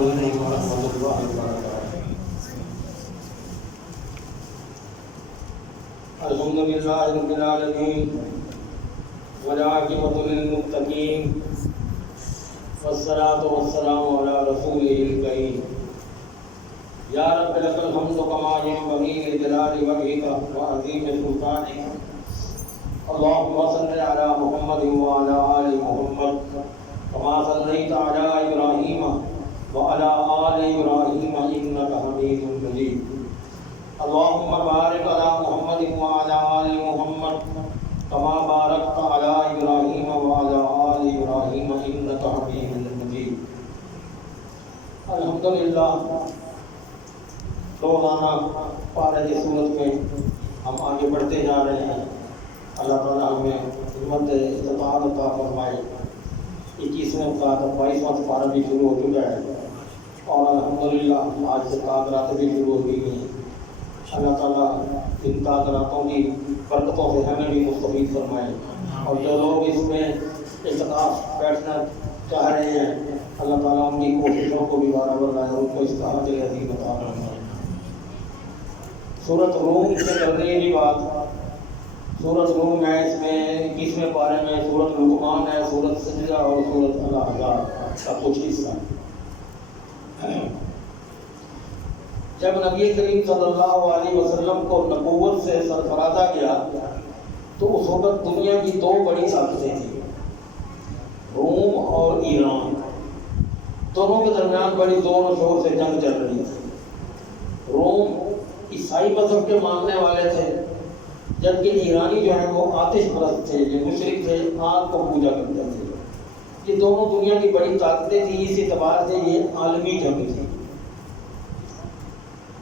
علیکم ورحمۃ اللہ وبرکاتہ۔ الحمد للہ رب العالمین والعاقبۃ للمتقین والصلاۃ والسلام علی رسولہ الکریم۔ یا رب لک الحمد کما ینبغی لجلال وجہک وعظیم سلطانک۔ اللهم صل على محمد وعلى آل محمد كما صليت على إبراهيم وعلى آل إبراهيم إنك حميد مجيد۔ اللهم بارك على محمد وعلى آل محمد كما باركت على إبراهيم وعلى آل إبراهيم إنك حميد مجيد۔ الحمدللہ روزانہ پارے کی صورت میں ہم آگے بڑھتے جا رہے ہیں۔ اللہ تعالیٰ ہمیں ہمت استطاعت عطا فرمائے۔ 21واں کا 22واں پارہ بھی شروع ہو چکا ہے اور الحمدللہ آج سے تعطیلات بھی شروع ہو گئی ہیں۔ اللہ تعالیٰ ان تعطیلاتوں کی برکتوں سے ہمیں بھی مستفید فرمائے، اور جو لوگ اس میں اعتکاف بیٹھنا چاہ رہے ہیں اللہ تعالیٰ ان کی کوششوں کو بھی برابر لائے اور ان کو استطاعت عظیم عطا فرمائے۔ سورۃ روم سے چل رہی ہے بات۔ سورۃ روم ہے، اس میں 21ویں پارے میں سورۃ لقمان ہے، سورۃ سجدہ اور سورۃ الاحزاب کا کچھ حصہ۔ جب نبی کریم صلی اللہ علیہ وسلم کو نبوت سے سرفرازہ کیا تو اس وقت دنیا کی دو بڑی طاقتیں تھیں، روم اور ایران۔ دونوں کے درمیان بڑی زور و شور سے جنگ چل رہی تھی۔ روم عیسائی مذہب کے ماننے والے تھے، جبکہ ایرانی جو ہیں وہ آتش پرست تھے، جو مشرک تھے، آگ کو پوجا کرتے تھے۔ یہ دونوں دنیا کی بڑی طاقتیں تھیں، اس اعتبار سے یہ عالمی جنگ تھی۔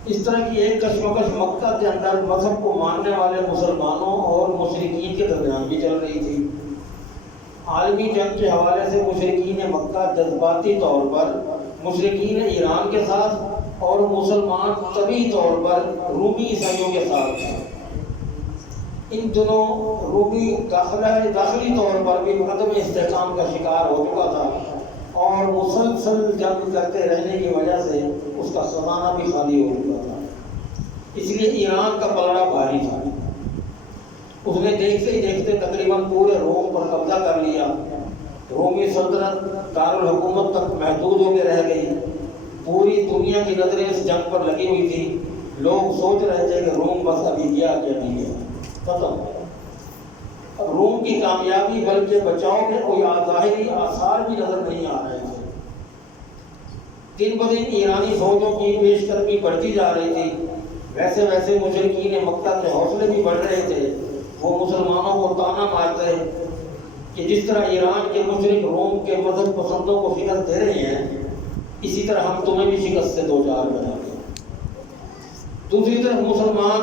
اس طرح کی ایک کشمکش مکہ کے اندر مذہب کو ماننے والے مسلمانوں اور مشرکین کے درمیان بھی چل رہی تھی۔ عالمی جنگ کے حوالے سے مشرکین مکہ جذباتی طور پر مشرکین ایران کے ساتھ اور مسلمان طبعی طور پر رومی عیسائیوں کے ساتھ ہیں۔ ان دنوں رومی داخلی طور پر بھی عدم استحکام کا شکار ہو چکا تھا اور مسلسل جنگ کرتے رہنے کی وجہ سے اس کا خزانہ بھی خالی ہو چکا تھا۔ اس لیے ایران کا پلڑا بھاری تھا۔ اس نے دیکھتے ہی دیکھتے تقریباً پورے روم پر قبضہ کر لیا۔ رومی سلطنت دارالحکومت تک محدود ہو کے رہ گئی۔ پوری دنیا کی نظریں اس جنگ پر لگی ہوئی تھی۔ لوگ سوچ رہے تھے کہ روم بس ابھی گیا کیا نہیں گیا، ختم۔ اب روم کی کامیابی بلکہ بچاؤ کے کوئی ظاہری آثار بھی نظر نہیں آ رہے تھے۔ دن بدن ایرانی فوجوں کی پیش قدمی بڑھتی جا رہی تھی، ویسے ویسے مشرکین مکہ کے حوصلے بھی بڑھ رہے تھے۔ وہ مسلمانوں کو طعنہ مارتے کہ جس طرح ایران کے مشرک روم کے مذہب پسندوں کو شکست دے رہے ہیں، اسی طرح ہم تمہیں بھی شکست سے دو چار بنا دیں۔ دوسری طرف مسلمان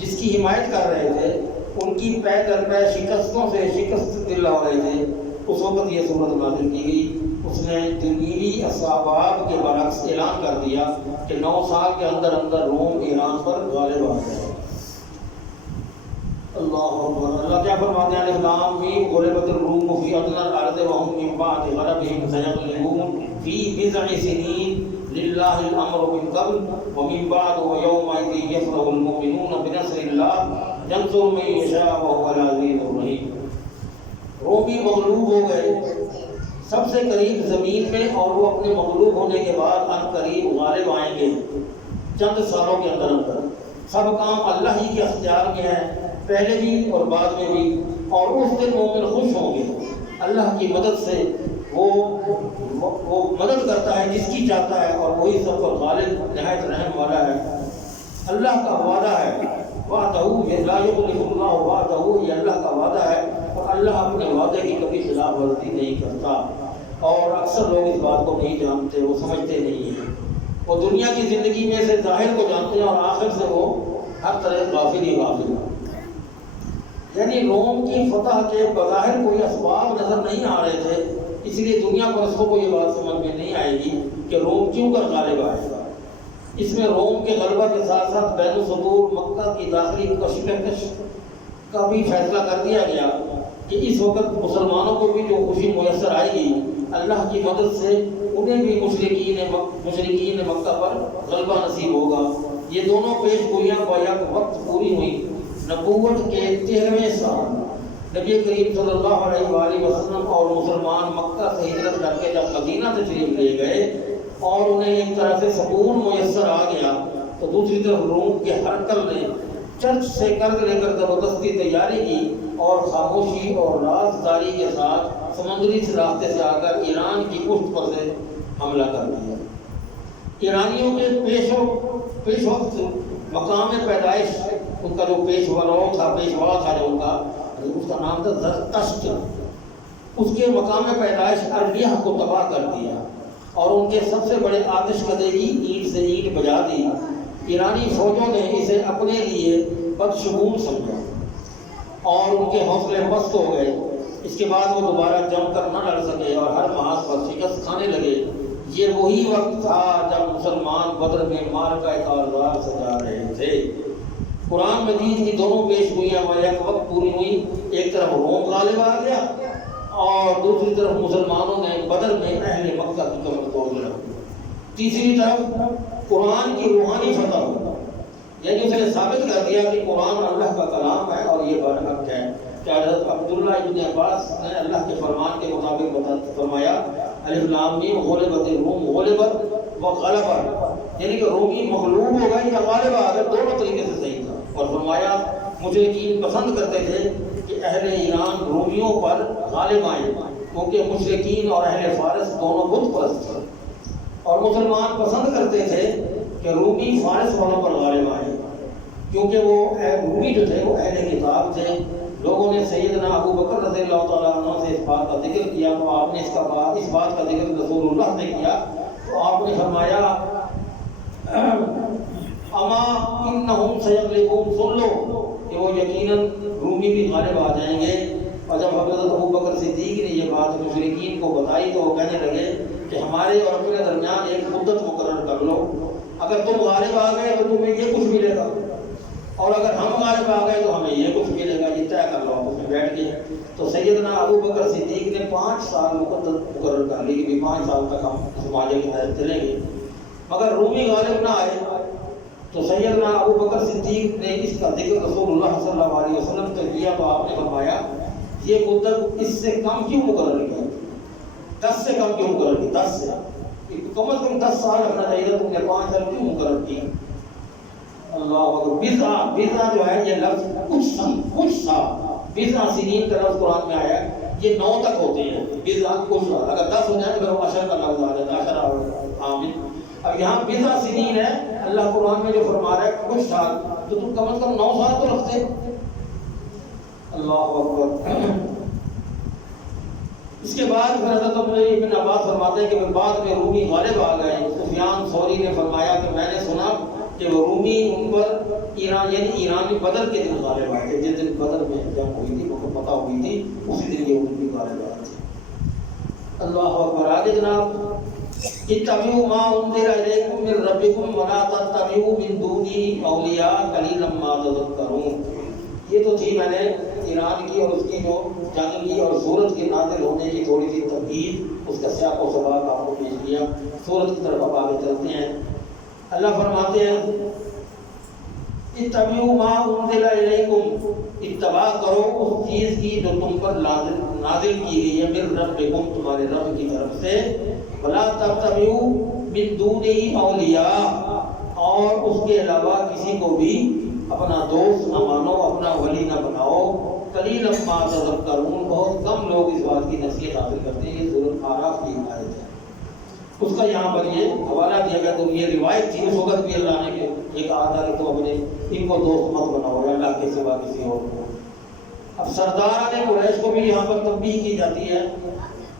جس کی حمایت کر رہے تھے ان کی پے در پے شکستوں سے شکست دل ہو رہے تھے۔ اس وقت یہ صورت نازل کی گئی۔ اس نے دنیوی اسباب کے برعکس اعلان کر دیا کہ 9 سال کے اندر اندر روم ایران پر غالب آ جائے۔ اللہ اکبر۔ اللہ کیا فرماتے ہیں؟ الاسلام میں غلبت الروم فی ادنی الارض وهم من بعد غلبهم سيغلبون فی بضع سنین للہ الامر من قبل ومن بعد ویومئذ یفرح المؤمنون بنصر اللہ ینصر من یشاء وهو العزیز الرحیم۔ رومی مغلوب ہو گئے سب سے قریب زمین میں، اور وہ اپنے مغلوب ہونے کے بعد ان قریب غالب آئیں گے چند سالوں کے اندر اندر۔ سب کام اللہ ہی کے اختیار میں ہے، پہلے بھی اور بعد میں بھی، اور اس دن مومن خوش ہوں گے۔ اللہ کی مدد سے وہ مدد کرتا ہے جس کی چاہتا ہے، اور وہی سب پر غالب نہایت رحم والا ہے۔ اللہ کا وعدہ ہے، وعدہ لا یخلف اللہ وعدہ، یہ اللہ کا وعدہ ہے اور اللہ اپنے وعدے کی کبھی خلاف ورزی نہیں کرتا۔ اور اکثر لوگ اس بات کو نہیں جانتے، وہ سمجھتے نہیں ہیں۔ وہ دنیا کی زندگی میں سے ظاہر کو جانتے ہیں اور آخر سے وہ ہر طرح غافل ہی غافل ہے۔ یعنی روم کی فتح کے بظاہر کوئی اسباب نظر نہیں آ رہے تھے، اس لیے دنیا پرستوں کو یہ بات سمجھ میں نہیں آئے گی کہ روم کیوں کر غالب آئے گا۔ اس میں روم کے غلبہ کے ساتھ ساتھ بین الصدور مکہ کی داخلی کشمکش کا بھی فیصلہ کر دیا گیا کہ اس وقت مسلمانوں کو بھی جو خوشی میسر آئے گی اللہ کی مدد سے انہیں بھی مشرکین مکہ پر غلبہ نصیب ہوگا۔ یہ دونوں پیش گوئیاں گویا وقت پوری ہوئی۔ نبوت کے 13ویں سال نبی کریم صلی اللہ علیہ وآلہ وسلم اور مسلمان مکہ سے ہجرت کر کے جب مدینہ تشریف لے گئے اور انہیں ایک طرح سے سکون میسر آ گیا، تو دوسری طرف روم کے ہرکل نے چرچ سے قرض لے کر زبردستی تیاری کی اور خاموشی اور رازداری کے ساتھ سمندری راستے سے آ کر ایران کی پشت پر سے حملہ کر دیا۔ ایرانیوں کے پیش وقت مقام پیدائش، ان کا جو پیشوا تھا جو ان کا، اس کا نام تھا زرتشت، اس کے مقام پیدائش عربیہ کو تباہ کر دیا اور ان کے سب سے بڑے آتش کدے کی اینٹ سے اینٹ بجا دی۔ ایرانی فوجوں نے اسے اپنے لیے بدشگون سمجھا اور ان کے حوصلے مست ہو گئے۔ اس کے بعد وہ دوبارہ جم کر نہ لڑ سکے اور ہر محاذ پر شکست کھانے لگے۔ یہ وہی وقت تھا جب مسلمان بدر میں معرکہ کارزار سجا رہے تھے۔ قرآن مجید کی دونوں پیش گوئیاں یک وقت پوری ہوئی۔ ایک طرف روم غالب آ گیا اور دوسری طرف مسلمانوں نے بدر میں اہل مکہ کی کمر توڑ دیا۔ تیسری طرف قرآن کی روحانی فتح ہوئی، یعنی اس نے ثابت کر دیا کہ قرآن اللہ کا کلام ہے اور یہ برحق ہے۔ کہ حضرت عبداللہ ابن عباس نے اللہ کے فرمان کے مطابق فرمایا الف لام میم غلبت الروم غلبت وغلبت، یعنی کہ رومی مغلوب ہو گئے یا غالب آ گئے، دونوں طریقے سے صحیح تھا۔ اور فرمایا مشرکین پسند کرتے تھے کہ اہل ایران رومیوں پر غالب آئیں، کیونکہ مشرکین اور اہل فارس دونوں بت پرست تھے، اور مسلمان پسند کرتے تھے کہ رومی فارس والوں پر غالب آئیں، کیونکہ وہ رومی جو تھے وہ اہل کتاب تھے۔ لوگوں نے سیدنا ابو بکر رضی اللہ تعالیٰ عنہ سے اس بات کا ذکر کیا تو آپ نے اس بات کا ذکر رسول اللہ نے کیا تو آپ نے فرمایا اما انہم سیغلبون، سن لو کہ وہ یقیناً رومی بھی غالب آ جائیں گے۔ اور جب حضرت ابو بکر صدیق نے یہ بات مشرکین کو بتائی تو وہ کہنے لگے کہ ہمارے اور اپنے درمیان ایک مدت مقرر کر لو، اگر تم غالب آ گئے تو تمہیں یہ کچھ ملے گا اور اگر ہم غالب آ گئے تو ہمیں یہ کچھ ملے گا، یہ طے کر لو۔ آپ اس میں بیٹھ گئے تو سیدنا ابو بکر صدیق نے 5 سال مقرر کر لی کہ 5 سال تک ہم اس معاہدے کی حیثیت چلیں گے، مگر رومی غالب نہ آئے تو سیدنا ابو بکر صدیق نے اس کا ذکر رسول اللہ صلی اللہ علیہ وسلم سے کیا تو آپ نے فرمایا یہ مدت اس سے کم کیوں مقرر کی، 10 سے کم کیوں مقرر کی، 10 سے کم از کم 10 سال رکھنا چاہیے، تم نے 5 سال کیوں مقرر کی؟ اللہ اکبر۔ بضع جو ہے یہ لفظ کچھ سا بضع سنین کا لفظ قرآن میں آیا ہے، یہ 9 تک ہوتے ہیں، بضع کچھ سا، اگر 10 ہو جائے تو پھر وہ عشر کا لفظ آ جاتا ہے، عشر اور آمین۔ اب یہاں بضع سنین ہے، اللہ قرآن میں جو فرما رہا ہے کچھ سال، تو تم کم از کم 9 سال تو رکھتے۔ اللہ اکبر۔ اس کے بعد پھر حضرت ابن عباس فرماتے ہیں کہ بعد میں رومی غالب آ گئے۔ سفیان ثوری نے فرمایا کہ میں نے سنا کہ وہ رومی ان پر ایران یعنی ایرانی بدر کے دن غالب آئے تھے، جس دن بدر میں جنگ ہوئی تھی، ان کو پتہ ہوئی تھی، اسی دن یہ رومی غالب آئے تھے۔ اللہ اکبر۔ آگے جناب اتبعوا ما انزل الیکم من ربکم ولا تتبعوا من دونہ اولیاء قلیلا ما تذکرون۔ یہ تو تھی میں نے ایران کی اور اس کی جو جنگ کی اور سورت کے نازل ہونے کی تھوڑی سی تمہید، اس کا سیاق و سباق آپ کو پیش کیا۔ سورت کی طرف اب آگے چلتے ہیں۔ اللہ فرماتے ہیں اتبعوا ما انزل الیکم، اتباع کرو اس چیز کی جو تم پر نازل کی گئی ہے، من ربکم، تمہارے رب کی طرف سے، ولا تتبعوا من دونہ اولیاء، اور اس کے علاوہ کسی کو بھی اپنا دوست نہ مانو، اپنا ولی نہ بناؤ۔ قلیلا ما تذکرون، بہت کم لوگ اس بات کی نصیحت حاصل کرتے ہیں۔ یہ سورۃ اعراف کی آیت ہے، اس کا یہاں پر یہ حوالہ دیا گیا۔ تو یہ روایت تھی اس وقت بھی اللہ نے یہ کہا تھا کہ تم اپنے ان کو دوست مت بناؤ اللہ کے سوا کسی اور کو۔ اب سرداران قریش کو بھی یہاں پر تنبیہ کی جاتی ہے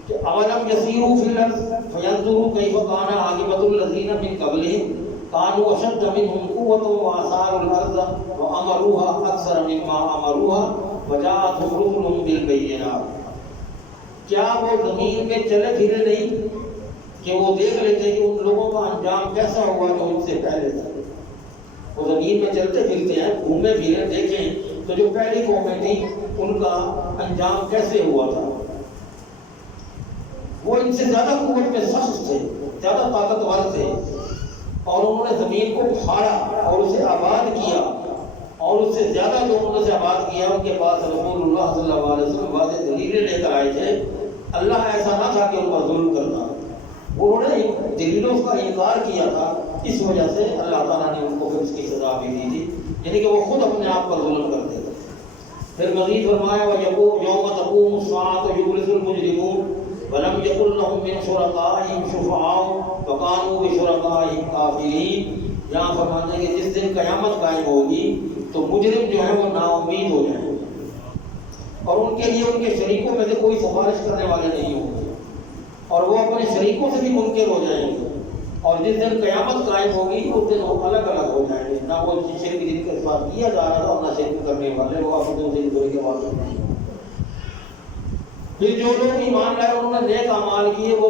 کہ اولم یسیروا فی الارض فینظروا کیف کان عاقبۃ الذین من قبلہم كانوا اشد منهم قوة واثاروا الارض وامروها اکثر مما امروها وجاءتهم رسلهم بالبینات۔ کیا وہ زمین میں چلے پھرے نہیں کہ وہ دیکھ لیتے کہ ان لوگوں کا انجام کیسا ہوا جو ان سے پہلے تھے؟ وہ زمین میں چلتے پھرتے ہیں، گھومے پھرے، دیکھیں تو جو پہلی قومیں تھیں ان کا انجام کیسے ہوا تھا۔ وہ ان سے زیادہ قوت میں سخت تھے، زیادہ طاقتور تھے، اور انہوں نے زمین کو اکھاڑا اور اسے آباد کیا، اور اس سے زیادہ لوگوں نے سے آباد کیا۔ ان کے پاس رسول اللہ صلی اللہ علیہ وسلم واضح دلیلیں لے کر آئے تھے۔ اللہ ایسا نہ تھا کہ ان پر ظلم کرنا، انہوں نے دلیلوں کا انکار کیا تھا، اس وجہ سے اللہ تعالیٰ نے ان کو پھر اس کی سزا بھی دی تھی، یعنی کہ وہ خود اپنے آپ پر ظلم کرتے تھے۔ پھر مزید فرمایا وَيَقُومُ يَوْمَ تَقُومُ السَّاعَةُ يُبْلِسُ الْمُجْرِمُونَ وَلَمْ يَكُنْ لَهُم مِّن شُرَكَائِهِمْ شُفَعَاءُ وَكَانُوا بِشُرَكَائِهِمْ كَافِرِينَ۔ یہاں فرماتے ہیں کہ جس دن قیامت قائم ہوگی تو مجرم جو ہے وہ نا امید ہو جائیں گے، اور ان کے لیے ان کے شریکوں میں سے کوئی سفارش کرنے والے نہیں ہوں گے، اور وہ اپنے شریکوں سے بھی منکر ہو جائیں گے، اور جس دن قیامت قائم ہوگی اس دن وہ الگ الگ ہو جائیں گے، نہ وہ شرک جن کے ساتھ کیا جا رہا تھا اور نہ شرک کرنے والے، وہ اپنے دوسرے دوسرے کے بعد نہیں۔ پھر جو لوگ ایمان لائے انہوں نے نیک اعمال کیے، وہ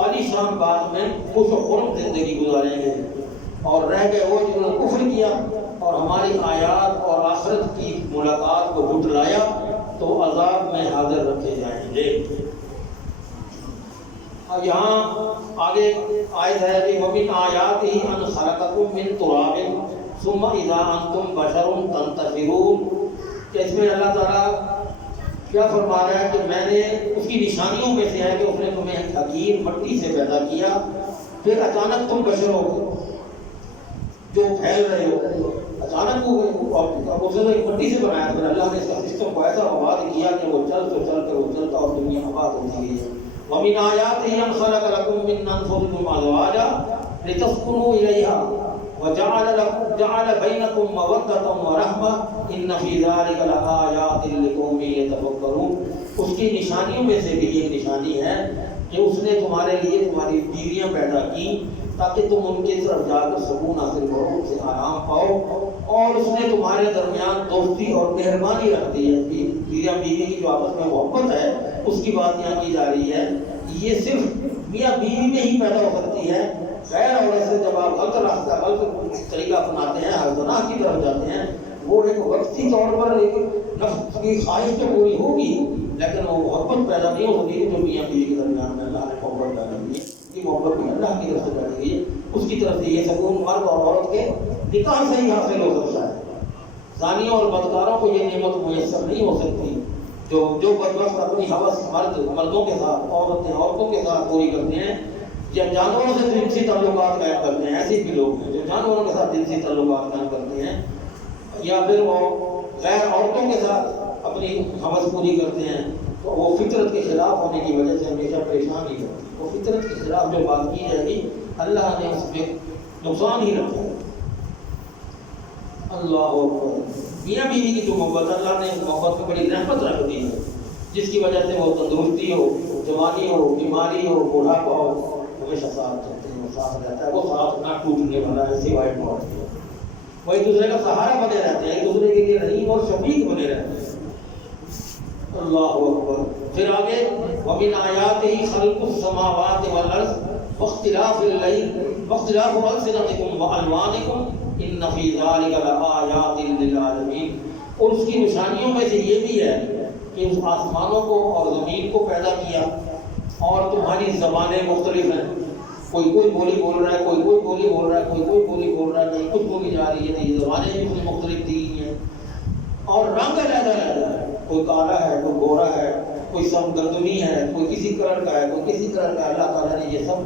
عالی شان بعد میں خوش و خرم زندگی گزاریں گے، اور رہ گئے وہ جنہوں نے کفر کیا اور ہماری آیات اور آخرت کی ملاقات کو جھٹلایا تو عذاب میں حاضر رکھے جائیں گے۔ یہاں آگے آیت ہے کہ وَمِنْ آیَاتِهِ أَنْ خَلَقَكُم مِّن تُرَابٍ ثُمَّ إِذَا أَنْتُمْ بَشَرٌ تَنْتَشِرُونَ، کہ اس میں اللہ تعالیٰ کیا فرما رہا ہے کہ میں نے اس کی نشانیوں میں سے ہے کہ اس نے تمہیں حقیر مٹی سے پیدا کیا، پھر اچانک تم بشر ہو گئے جو پھیل رہے ہو، اچانک ہو گئے، اور اسے تو ایک مٹی سے بنایا، پھر اللہ نے اس کا سسٹم کو ایسا آباد کیا کہ وہ چل کر وہ چلتا اور دنیا آباد ہوتی گئی ہے۔ وَمِنْ آيَاتِهِ أَنْ خَلَقَ لَكُم مِّنْ أَنفُسِكُمْ أَزْوَاجًا لِتَسْكُنُوا إِلَيْهَا وَجَعَلَ بَيْنَكُم مَّوَدَّةً وَرَحْمَةً إِنَّ فِي ذَلِكَ لَآيَاتٍ لِقَوْمٍ يَتَفَكَّرُونَ۔ اس کی نشانیوں میں سے بھی ایک نشانی ہے کہ اس نے تمہارے لیے تمہاری بیویاں پیدا کی تاکہ تم ان کی طرف جا کر سکون حاصل کرو، ان سے آرام پاؤ، اور اس نے تمہارے درمیان دوستی اور مہربانی رکھ دی ہے۔ میاں بیوی کی جو آپس میں محبت ہے اس کی بات یہاں کی جا رہی ہے، یہ صرف میاں بیوی میں ہی پیدا ہو سکتی ہے، غیر عورت سے جب آپ غلط راستہ غلط طریقہ اپناتے ہیں، حضرات کی طرف جاتے ہیں، وہ ایک وقتی طور پر ایک نفس کی خواہش تو پوری ہوگی لیکن وہ محبت پیدا نہیں ہو سکتی جو میاں بیوی کے درمیان میں اللہ نے محبت پیدا کی ہے۔ یہ محبت بھی اللہ کی طرف سے پیدا ہوئی ہے، اس کی طرف سے یہ سکون مرد اور عورت کے نکاح سے ہی حاصل ہو سکتا ہے۔ زانیوں اور بدکاروں کو یہ نعمت میسر نہیں ہو سکتی، جو بدبخت اپنی ہوس مردوں کے ساتھ عورتوں کے ساتھ پوری کرتے ہیں، یا جانوروں سے جنسی تعلقات قائم کرتے ہیں، ایسے بھی لوگ ہیں جو جانوروں کے ساتھ جنسی تعلقات قائم کرتے ہیں، یا پھر وہ غیر عورتوں کے ساتھ اپنی ہوس پوری کرتے ہیں، تو وہ فطرت کے خلاف ہونے کی وجہ سے ہمیشہ پریشان ہی کرتی ہے۔ وہ فطرت کے خلاف جو بات کی جائے گی اللہ نے اس میں نقصان ہی رکھا ہے۔ اللہ اکبر۔ میاں بیوی کی جو محبت، اللہ نے محبت میں بڑی رحمت رکھ دی ہے، جس کی وجہ سے وہ تندرستی ہو، جوانی ہو، بیماری ہو، بڑھاپا ہو، ہمیشہ ساتھ چلتے ہیں، وہ ساتھ رہتا ہے، وہ ساتھ نہ ٹوٹنے والا ہے، سوائے موت کے۔ وہ ایک دوسرے کا سہارا بنے رہتے ہیں، ایک دوسرے کے لیے رحیم اور شفیق بنے رہتے ہیں۔ اللہ اکبر۔ پھر آگے وَمِنْ آيَاتِهِ خَلْقُ السَّمَاوَاتِ وَالْأَرْضِ وَاخْتِلَافُ اللَّيْلِ وَاخْتِلَافُ أَلْسِنَتِكُمْ وَأَلْوَانِكُمْ إِنَّ فِي ذَلِكَ لَآيَاتٍ لِلْعَالَمِينَ۔ اور اس کی نشانیوں میں سے یہ بھی ہے کہ اس آسمانوں کو اور زمین کو پیدا کیا، اور تمہاری زبانیں مختلف ہیں، کوئی بولی بول رہا ہے، کوئی بولی بول رہا ہے، کوئی بولی بول رہا ہے، کہیں کچھ بولی جا رہی ہے، نہیں زبانیں بھی اس میں مختلف دی ہیں، اور رنگ علیحدہ علیحدہ ہے، کوئی کالا ہے، کوئی گورا ہے، کوئی سمگندمی ہے، کوئی کسی کلر کا ہے، کوئی کسی کلر کا۔ اللہ تعالیٰ نے یہ سب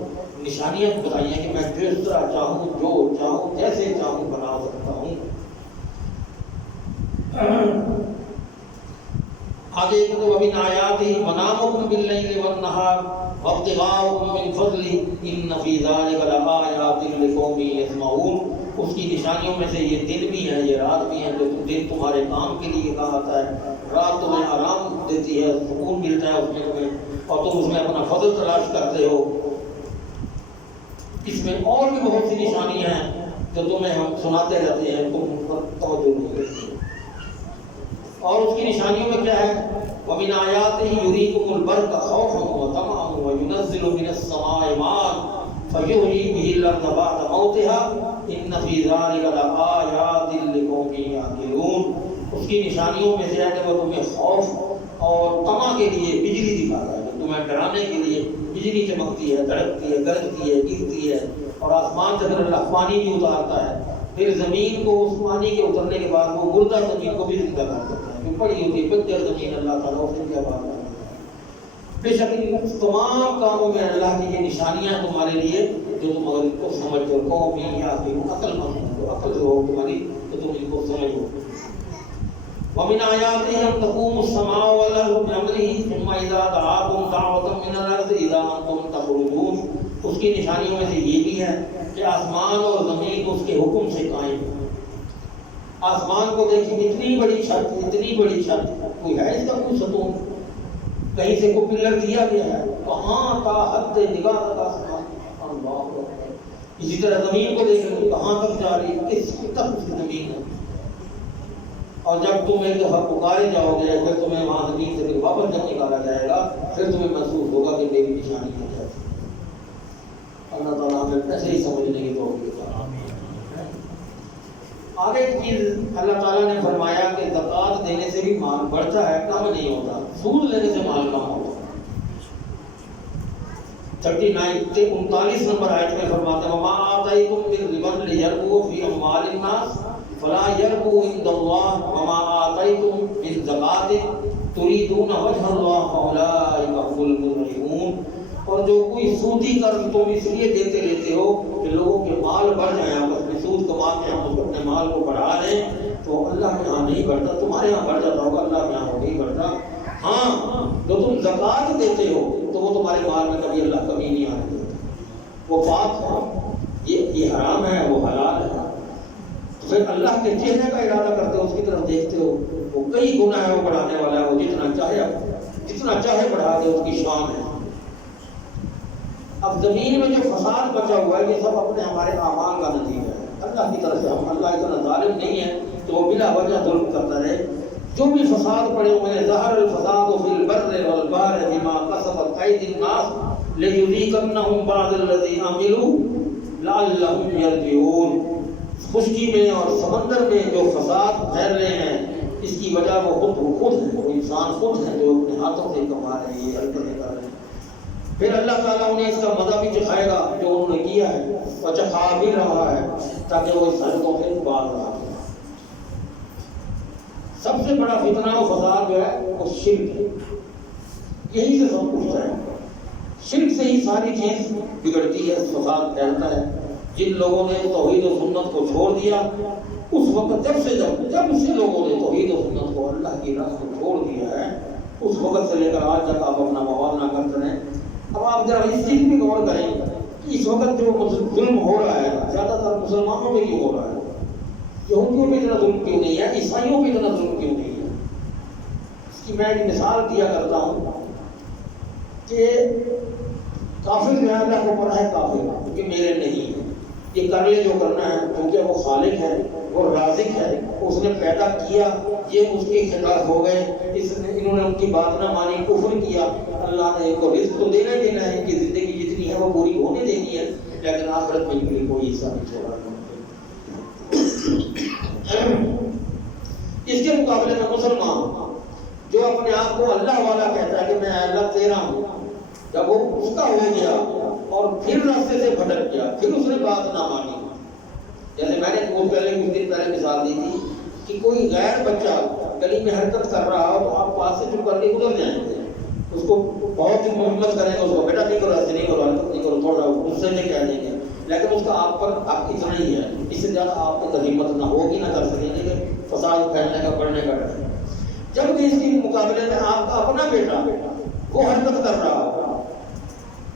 نشانیاں بتائی ہیں کہ میں جس طرح چاہوں، جو چاہوں، جیسے چاہوں بنا سکتا ہوں۔ آگے وَمِنْ آيَاتِهِ مَنَامُكُمْ بِاللَّيْلِ وَالنَّهَارِ وَابْتِغَاؤُكُم مِّن فَضْلِهِ إِنَّ فِي ذَلِكَ لَآيَاتٍ لِقَوْمٍ يَسْمَعُونَ۔ اس کی نشانیوں میں سے یہ دن بھی ہیں، یہ رات بھی ہیں، جو دن تمہارے کام کے لیے کہا آتا ہے، رات تمہیں آرام دیتی ہے، سکون ملتا ہے اس میں تمہیں، اور تم اس میں اپنا فضل تلاش کرتے ہو۔ اس میں اور بھی بہت سی نشانیاں ہیں جو تمہیں ہم سناتے رہتے ہیں، تم ان پر توجہ نہیں دیتے۔ اور اس کی نشانیوں میں کیا ہے؟ وَمِنْ آيَاتِهِ يُرِيكُمُ الْبَرْقَ خَوْفًا وَطَمَعًا وَيُنَزِّلُ مِنَ السَّمَاءِ مَاءً فَيُحْيِي بِهِ الْأَرْضَ بَعْدَ مَوْتِهَا إِنَّ فِي ذَلِكَ لَآيَاتٍ لِقَوْمٍ يَعْقِلُونَ۔ اس کی نشانیوں میں سے ہے کہ وہ تمہیں خوف اور طمع کے لیے بجلی دکھاتا ہے، تمہیں ڈرانے کے لیے بجلی چمکتی ہے، دھڑکتی ہے، گرجتی ہے، گرتی ہے، اور آسمان سے پھر اللہ پانی بھی اتارتا ہے، پھر زمین کو اس پانی کے اترنے کے بعد وہ مردہ زمین کو بھی زندہ کر دیتا ہے، جو پڑی ہوتی ہے بنجر زمین اللہ تعالیٰ اسے کیا بات ہے۔ بے شک تمام کاموں میں اللہ کی یہ نشانیاں ہیں تمہارے لیے، جو تم اگر ان کو سمجھو، قومی یا عقل مند ہو، عقل جو ہو تمہاری تو تم ان کو سمجھو۔ وَمِنْ آيَاتِهِ أَن تَقُومُ السَّمَاءُ وَالْأَرْضُ بِأَمْرِهِ ثُمَّ إِذَا دَعَاكُمْ دَعْوَةً مِّنَ الْأَرْضِ إِذَا أَنْتُمْ تَخْرُجُونَ۔ اس کی نشانیوں میں سے یہ بھی ہے کہ آسمان اور زمین اس کے حکم سے قائم ہے۔ آسمان کو دیکھیں، اتنی بڑی چھت، اتنی بڑی چھت، کوئی ہے اس کا کوئی ستون؟ کہیں سے کوئی پلر دیا گیا ہے؟ کہاں تا حد نگاہ تک آسمان، اللہ اکبر۔ اسی طرح زمین کو دیکھیں تو کہاں تک جا رہی ہے، کس تک اس کی زمین ہے، اور جب تم ایک دفعہ پکارے جاؤ گے پھر تمہیں وہاں زمین سے پھر واپس جب نکالا جائے گا پھر تمہیں محسوس ہوگا کہ میری نشانی ہے جیسی۔ اللہ تعالیٰ ہمیں ایسے ہی سمجھنے کی توفیق عطا فرمائے۔ آگے ایک چیز اللہ تعالیٰ نے فرمایا کہ زکوٰۃ دینے سے بھی مال بڑھتا ہے، کم نہیں ہوتا، سود لینے سے مال کم ہوتا ہے۔ 39 نمبر آیت میں فرماتے ہیں وَمَا آتَيْتُم مِّن رِبًا لِيَرْبُوَ فِي أَمْوَالِ النَّاسِ فَلَا يَرْبُو عِندَ اللَّهِ وَمَا آتَيْتُم مِّن زَكَاةٍ تُرِيدُونَ وَجْهَ اللَّهِ فَأُولَٰئِكَ هُمُ الْمُضْعِفُونَ۔ اور جو کوئی سودی قرض تم اس لیے دیتے لیتے ہو کہ لوگوں کے مال بڑھ جائیں، آپس میں سود کما کے ہم اپنے مال کو بڑھا لیں، تو اللہ کے یہاں نہیں بڑھتا، تمہارے یہاں بڑھ جاتا ہوگا، اللہ کے یہاں نہیں بڑھتا۔ ہاں جو تم زکوٰۃ دیتے ہو تو وہ تمہارے مال میں کبھی اللہ کمی نہیں آنے دیتا، وہ پاک ہے، یہ حرام ہے، وہ حلال ہے۔ پھر اللہ کے چہرے کا ارادہ کرتے ہو، اس کی طرف دیکھتے ہو، وہ کئی گنا ہے وہ بڑھانے والا ہے، وہ جتنا چاہے بڑھا دے، اس کی شان ہے۔ اب زمین میں جو فساد بچا ہوا ہے یہ سب اپنے ہمارے اعمال کا نتیجہ ہے، اللہ کی طرف سے۔ ہم اللہ اتنا ظالم نہیں ہے کہ وہ بلا وجہ ظلم کرتا رہے۔ جو بھی فساد پڑے ہوئے ہیں، ظہر الفساد فی البر والبحر بما کسبت ایدی الناس لیذیقنہم بعض الذی عملوا لعلہم یرجعون۔ خشکی میں اور سمندر میں جو فساد پھیل رہے ہیں اس کی وجہ وہ خود ہے، وہ انسان خود ہے جو اپنے ہاتھوں سے کما رہے ہیں، یہ حرکتیں کر رہے ہیں۔ پھر اللہ تعالیٰ انہیں اس کا مزہ بھی چکھائے گا جو انہوں نے کیا ہے، اور چکھا بھی رہا ہے تاکہ وہ اس حرکتوں سے باز رہا۔ سب سے بڑا فتنہ و فساد جو ہے وہ شرک ہے، یہی سے سب کچھ ہے۔ شرک سے ہی ساری چیز بگڑتی ہے، فساد پھیلتا ہے۔ جن لوگوں نے توحید و سنت کو چھوڑ دیا، اس وقت جب سے لوگوں نے توحید و سنت کو، اللہ کی راہ کو چھوڑ دیا ہے، اس وقت سے لے کر آج تک آپ اپنا موازنہ کرتے ہیں۔ اب آپ ذرا اس چیز بھی غور کریں کہ اس وقت جو ظلم ہو رہا ہے زیادہ تر مسلمانوں پہ کیوں ہو رہا ہے؟ یہودیوں پہ اتنا ظلم کیوں نہیں ہے؟ عیسائیوں پہ اتنا ظلم کیوں نہیں ہے؟ اس کی میں ایک مثال دیا کرتا ہوں کہ کافر جو ہے اللہ کو پڑھا ہے کافر کیونکہ میرے نہیں ہے، یہ کر لے جو کرنا ہے، کیونکہ وہ خالق ہے، وہ رازق ہے، اس نے پیدا کیا، یہ اس کے خلاف ہو گئے، انہوں نے ان کی بات نہ مانی، کفر کیا۔ اللہ نے ان کو رزق تو دینا ہی دینا ہے، ان کی زندگی جتنی ہے وہ پوری ہونے دینی ہے، لیکن آخرت میں ان کے لیے کوئی حصہ نہیں چھوڑا۔ اس کے مقابلے میں مسلمان جو اپنے آپ کو اللہ والا کہتا ہے کہ میں اللہ تیرا ہوں، جب وہ اس کا ہو گیا اور پھر راستے سے بھٹک گیا، پھر اس نے بات نہ مانی، جیسے میں نے کچھ دن پہلے مثال دی تھی کہ کوئی غیر بچہ گلی میں حرکت کر رہا ہو تو آپ پاس سے چپ کر کے گزر جائیں گے، اس کو بہت ہی محبت کریں گے، اس کو بیٹا نہیں کرو، ایسے نہیں کرو، حرکت نہیں کرو، تھوڑا غصے میں کہہ دیں گے، لیکن اس کا آپ پر حق اتنا ہی ہے، اس سے زیادہ آپ کو ہمت نہ ہوگی، نہ کر سکیں گے کہ فساد پھیلنے کا، بڑھنے کا ڈر۔ جب کہ اس کے مقابلے میں آپ کا اپنا بیٹا وہ حرکت کر رہا ہو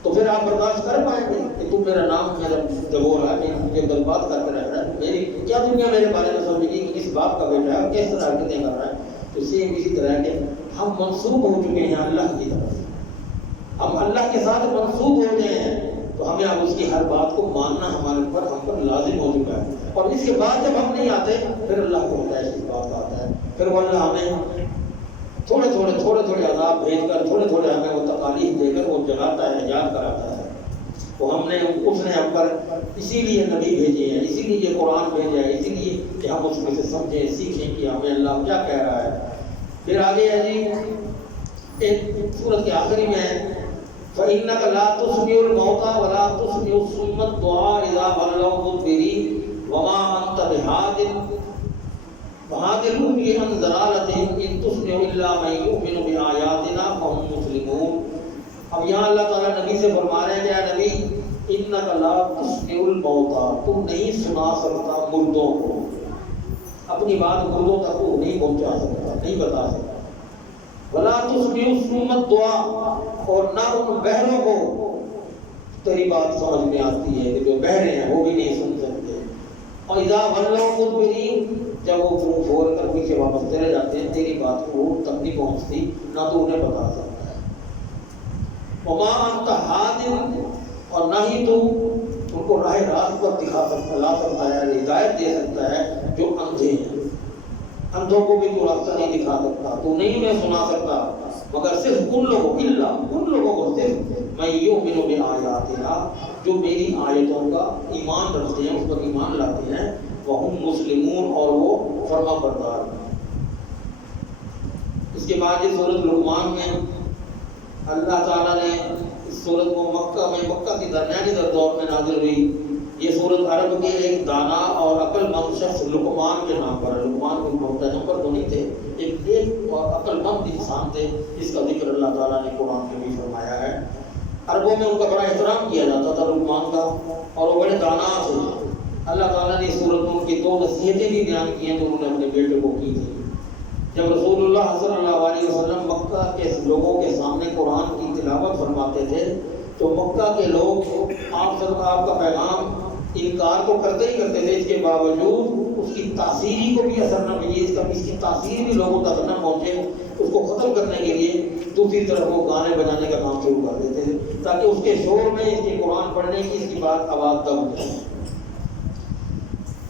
تو پھر آپ برداشت کر پائیں گے کہ تم میرا نام میرا جب رہا ہے، مجھے بات کرتے رہتا ہے، میری کیا دنیا میرے بارے میں سمجھے گی کہ اس باپ کا بیٹا ہے کس طرح حرکتیں کر رہا ہے؟ تو اسی طرح کہ ہم منسوب ہو چکے ہیں اللہ کی طرف، ہم اللہ کے ساتھ منسوب ہو گئے ہیں، تو ہمیں اب اس کی ہر بات کو ماننا ہمارے اوپر ہم پر لازم ہو چکا ہے۔ اور اس کے بعد جب ہم نہیں آتے پھر اللہ کو ہوتا ہے اس بات کا آتا ہے، پھر وہ اللہ ہمیں تھوڑے تھوڑے عذاب بھیج کر، تھوڑے ہمیں وہ تکالیف دے کر وہ جگاتا ہے، یاد کراتا ہے۔ وہ اس نے ہم پر اسی لیے نبی بھیجے ہیں، اسی لیے یہ قرآن بھیجا ہے، اسی لیے کہ ہم اس میں سے سمجھیں، سیکھیں کہ ہمیں اللہ کیا کہہ رہا ہے۔ پھر آگے ہے جی ایک سورت کے آخری میں فإنك لا تسمع الموتى ولا تسمع الصم الدعاء إذا ولوا مدبرين وما أنت بهاد الأمي عن ضلالتهم إن تسمع إلا من يؤمن بآياتنا فهم مسلمون. اب یہاں اللہ تعالیٰ نبی سے فرما رہے ہیں کہ اے نبی انک لا تسمع الموتى، تم نہیں سنا سکتا مردوں کو، اپنی بات مردوں تک کو نہیں پہنچا سکتا، نہیں بتا سکتا. ولا تسمع الصم الدعاء، اور نہ ان بہروں کو تیری بات سمجھ میں آتی ہے کہ جو بہرے ہیں وہ بھی نہیں سن سکتے. اور اذا ولوا مدبرین، جب وہ منہ پھوڑ کر پیچھے واپس چلے جاتے ہیں تیری بات کو تک نہیں پہنچتی، نہ تو انہیں بتا سکتا ہے. وما انت ہاد، اور نہ ہی تو ان کو راہ راست پر دکھا سکتا، لا سکتا ہے، ہدایت دے سکتا ہے جو اندھے ہیں. اندھوں کو بھی تو راستہ نہیں دکھا سکتا، تو نہیں انہیں سنا سکتا، مگر صرف ان لوگوں کو صرف میں یؤمن بآیاتنا، جو میری آیتوں کا ایمان رکھتے ہیں، اس پر ایمان لاتے ہیں، وہم مسلمون، اور وہ فرما بردار ہیں. اس کے بعد یہ سورۃ لقمان میں اللہ تعالیٰ نے اس سورت کو مکہ کی درمیانی دور میں نازل ہوئی. یہ سورت عرب کے ایک دانا اور عقل مند شخص لقمان کے نام پر ہے. لقمان کوئی پیغمبر تو نہیں تھے، ایک اور عقل مند انسان تھے، جس کا ذکر اللہ تعالیٰ نے قرآن میں بھی فرمایا ہے. عربوں میں ان کا بڑا احترام کیا جاتا تھا لقمان کا، اور وہ بڑے دانا تھے. اللہ تعالیٰ نے اس سورت میں ان کی 2 نصیحتیں بھی بیان کی ہیں جو انہوں نے اپنے بیٹے کو کی تھی. جب رسول اللہ صلی اللہ علیہ وسلم مکہ کے لوگوں کے سامنے قرآن کی تلاوت فرماتے تھے تو مکہ کے لوگ آپ کا پیغام انکار تو کرتے ہی کرتے تھے، اس کے باوجود اس کی تاثیری کو بھی اثر نہ ملی، اس کی تاثیر بھی لوگوں تک نہ پہنچے، اس کو ختم کرنے کے لیے دوسری طرف وہ گانے بجانے کا کام شروع کر دیتے تھے تاکہ اس کے شور میں اس کے قرآن پڑھنے کی اس کی بات آواز دب جائے.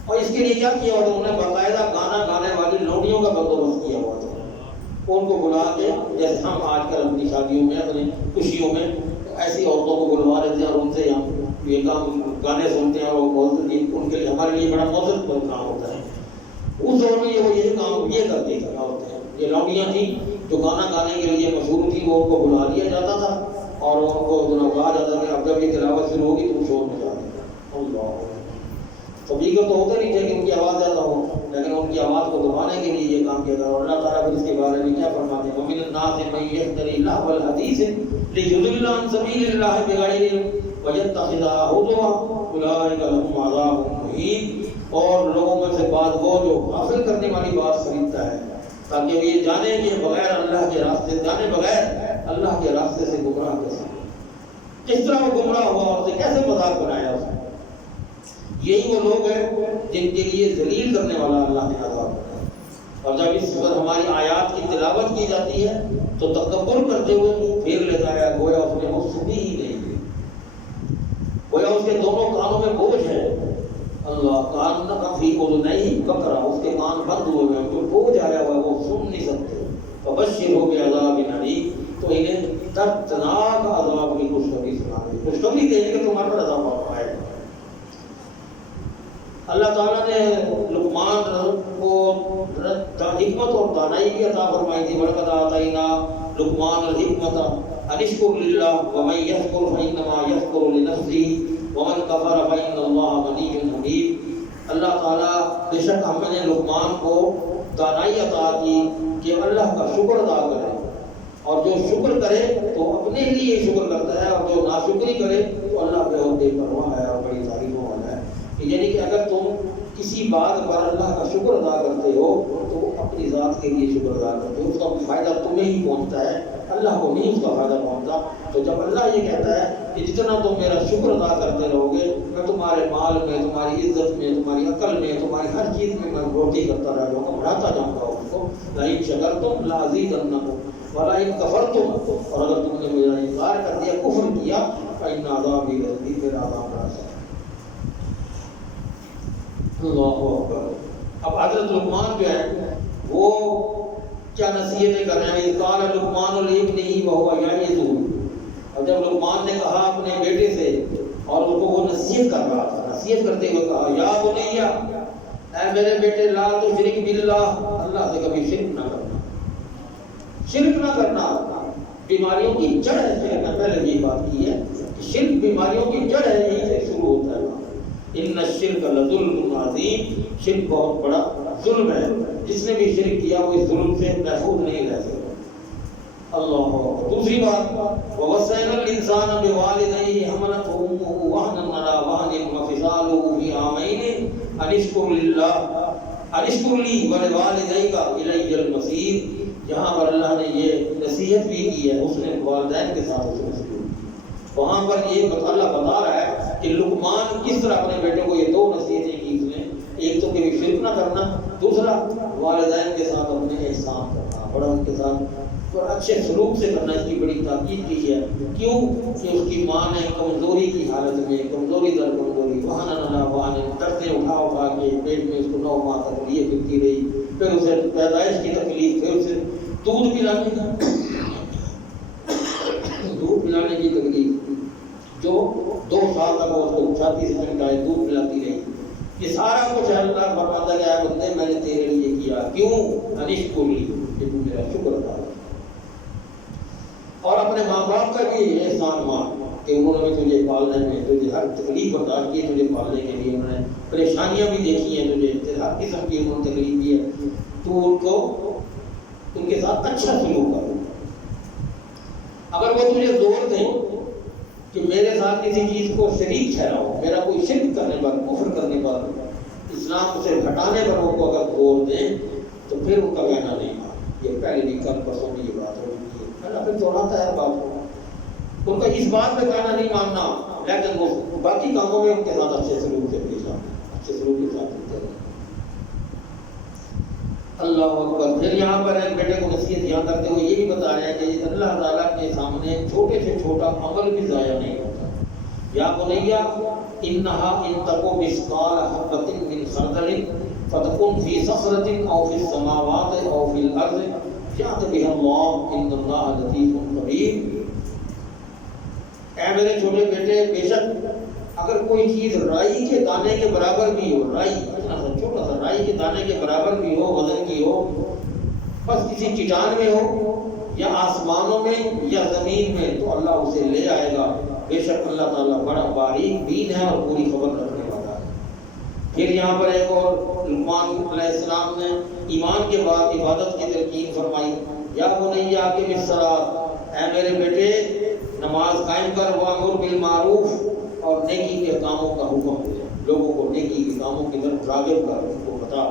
اور اس کے لیے کیا کیا ہوا، انہوں نے باقاعدہ گانا گانے والی لوڈیوں کا بندوبست کیا ہوا تھا. ان کو بلا کے، جیسے ہم آج کل اپنی شادیوں میں، اپنی خوشیوں میں ایسی عورتوں کو بلوا لیتے ہیں اور ان سے ہم یہ کام گانے سنتے ہیں، اور وہ ان کے لیے ہمارے لیے بڑا موزت کام ہوتا ہے. اس دور میں وہ یہی کام یہ کرتے تھے. یہ لوڈیاں تھیں جو گانا گانے کے لیے مشہور تھی، وہ ان کو بلا لیا جاتا تھا اور ان کو کہا جاتا تھا کہ اب جب یہ تلاوت شروع ہوگی تم شور میں جا دے. اللہ طبیعت تو ہوتے نہیں تھے کہ ان کی آواز زیادہ ہو، لیکن ان کی آواز کو دبانے کے لیے یہ کام کیا تھا. اور اللہ تعالیٰ پھر اس کے بارے میں کیا فرماتے ہیں، وَمِنَ النَّاسِ مَن يَشْتَرِي لَهْوَ الْحَدِيثِ لِيُضِلَّ عَن سَبِيلِ اللَّهِ بِغَيْرِ عِلْمٍ وَيَتَّخِذَهَا هُزُوًا أُولَٰئِكَ لَهُمْ عَذَابٌ مُّهِينٌ. اور لوگوں میں سے بعض وہ جو غافل کرنے والی بات خریدتا ہے تاکہ وہ یہ جانے کہ بغیر اللہ کے راستے جانے بغیر اللہ کے راستے سے گمراہ کیسے، کس طرح وہ گمراہ ہوا اور اسے کیسے مذاق بنایا اس نے. یہی وہ لوگ ہیں جن کے لیے ذلیل کرنے والا اللہ نے عذاب بنایا. اور جب اس وقت ہماری آیات کی تلاوت کی جاتی ہے تو تکبر کرتے ہوئے منہ پھیر لیتا ہے، گویا اس نے وہ سنی ہی نہیں، گویا اس کے دونوں کانوں میں بوجھ ہے. اللہ کان نہ کافی کو نہیں بکرا، اس کے کان بند ہوئے ہیں، جو بوجھ آیا ہوا ہے وہ سن نہیں سکتے. فبشرہ بعذاب الیم، تو انہیں دردناک عذاب کی خوشخبری سنائے، خوشخبری دینے کہ تمہارے پر عذاب آئے. اللہ تعالیٰ نے لقمان کو حکمت اور دانائی بھی عطا فرمائی تھی. وَلَقَدْ آتَيْنَا لقمان الحکمۃ أَنِ اشْكُرْ لِلَّهِ وَمَن يَشْكُرْ فَإِنَّمَا يَشْكُرُ لِنَفْسِهِ وَمَن كَفَرَ فَإِنَّ اللَّهَ غَنِيٌّ حَمِيدٌ. اللہ تعالیٰ بے شک ہم نے لقمان کو دانائی عطا کی کہ اللہ کا شکر ادا کرے، اور جو شکر کرے تو اپنے لیے شکر کرتا ہے، اور جو ناشکری کرے تو اللہ بے بے پرواہ ہے اور بڑی تعریفوں والا ہے. یعنی کہ اگر تم کسی بات پر اللہ کا شکر ادا کرتے ہو تو اپنی ذات کے لیے شکر ادا کرتے ہو، اس کا فائدہ تمہیں ہی پہنچتا ہے، اللہ کو نہیں اس کا فائدہ پہنچتا. تو جب اللہ یہ کہتا ہے کہ جتنا تم میرا شکر ادا کرتے رہو گے میں تمہارے مال میں، تمہاری عزت میں، تمہاری عقل میں، تمہاری ہر چیز میں میں بڑھوتری کرتا رہ جاؤں گا، بڑھاتا جاؤں گا اس کو. لَئِن شَكَرْتُمْ لَأَزِيدَنَّكُمْ وَلَئِن كَفَرْتُمْ، اور اگر تم نے میرا انکار کر دیا، کفر کیا، فَإِنَّ عَذَابِي لَشَدِيدٌ، میرا عذاب بڑا ہے. اللہ اکبر. اب حضرت لقمان جو ہے وہ کیا نصیحتیں کر رہے ہیں. قال لقمان لابنہ وهو یعظہ، اور جب لقمان نے کہا اپنے بیٹے سے اور اس کو وہ نصیحت کر رہا تھا، نصیحت کرتے ہوئے کہا یا بنی، اے میرے بیٹے، لا تشرک باللہ، اللہ سے کبھی شرک نہ کرنا، شرک نہ کرنا. بیماریوں کی جڑ ہے شرک. میں پہلے یہ بات کی ہے کہ شرک بیماریوں کی جڑ ہے, یہی سے شروع ہوتا ہے. ان الشرک لظلم عظیم, شرک بہت بڑا ظلم ہے. جس نے بھی شرک کیا وہ اس ظلم سے محفوظ نہیں رہ سکتا. اللہ. دوسری بات, ووصینا الانسان بوالدیہ حملته امه وهنا على وهن وفصاله في عامين ان اشکر لی ولوالدیک الی المصیر. جہاں پر اللہ نے یہ نصیحت بھی کی ہے اس نے والدین کے ساتھ اس نے, وہاں پر یہ اللہ بتا رہا ہے کہ لقمان کس طرح اپنے بیٹے کو یہ دو نصیحتیں کی اس نے. ایک تو کہ شرک نہ کرنا, دوسرا والدین کے ساتھ اپنے احسان کرنا, بڑا ان کے ساتھ اور اچھے سلوک سے کرنا. اس کی بڑی تاکید کی ہے. کیوں کہ اس کی ماں نے کمزوری کی حالت میں, کمزوری در کمزوری, وہاں نہ وہاں درسیں اٹھا کے پیٹ میں اس کو 9 ماہ تک لیے پھرتی رہی, پھر اسے پیدائش کی تکلیف, پھر اسے دودھ پلانے کی تکلیف, جو 2 سال تک وہ اس کو چھاتی سے چمٹائے دودھ پلاتی رہی. یہ سارا کچھ اللہ فرماتا ہے کہ بندے میں نے تیرے لیے کیا. کیوں؟ انشکر لی, کہ تو میرا شکر ادا کر. اور اپنے ماں باپ کا بھی احسان مان کہ انہوں نے تجھے پالنے میں, تجھے ہر تکلیف برداشت کی تجھے پالنے کے لیے, انہوں نے پریشانیاں بھی دیکھی ہیں تجھے, ہر قسم کی انہوں نے تکلیف دی ہے. تو ان کے ساتھ اچھا سلوک کرو. اگر وہ تجھے زور دیں کہ میرے ساتھ کسی چیز کو شریک ٹھہراؤ, میرا کوئی شرک کرنے پر, کفر کرنے پر, اسلام سے ہٹانے پر وہ کو اگر زور دیں تو پھر ان کا کہنا نہیں. یہ پہلے بھی کل پرسوں میں یہ بات ہو, پھر دوہراتا ہے بات کو. ان کا اس بات میں کہنا نہیں ماننا, لیکن وہ باقی کاموں میں ان کے ساتھ اچھے سلوک سے پیش آنا, اچھے سلوک کے ساتھ چلتے ہیں. اللہ اکبر. پھر یہاں پر ایک بیٹے کو نصیحت یہاں کرتے ہوئے یہ بھی بتا رہے ہیں کہ اللہ تعالیٰ کے سامنے چھوٹے سے چھوٹا عمل بھی ضائع نہیں ہوتا. یا بنیا انہا ان تکو مثقال حبۃ من خردل فتکن فی صخرۃ او فی السماوات او فی الارض یأت بها اللہ ان اللہ لطیف خبیر. اے میرے چھوٹے بیٹے, بے شک اگر کوئی چیز رائی کے دانے کے برابر بھی ہو, رائی اتنا سا چھوٹا سا رائی کے دانے کے برابر بھی ہو, وزن کی ہو, بس کسی چٹان میں ہو یا آسمانوں میں یا زمین میں, تو اللہ اسے لے آئے گا. بے شک اللہ تعالیٰ بڑا باریک بین ہے اور پوری خبر رکھنے والا ہے. پھر یہاں پر ایک اور لقمان علیہ السلام نے ایمان کے بعد عبادت کی تلقین فرمائی. یا بنیا اقم الصلاۃ, اے میرے بیٹے نماز قائم کر, وامر بالمعروف, اور نیکی کے کاموں کا حکم دے, لوگوں کو نیکی کے کاموں کی طرف راغب کر, ان کو بتا.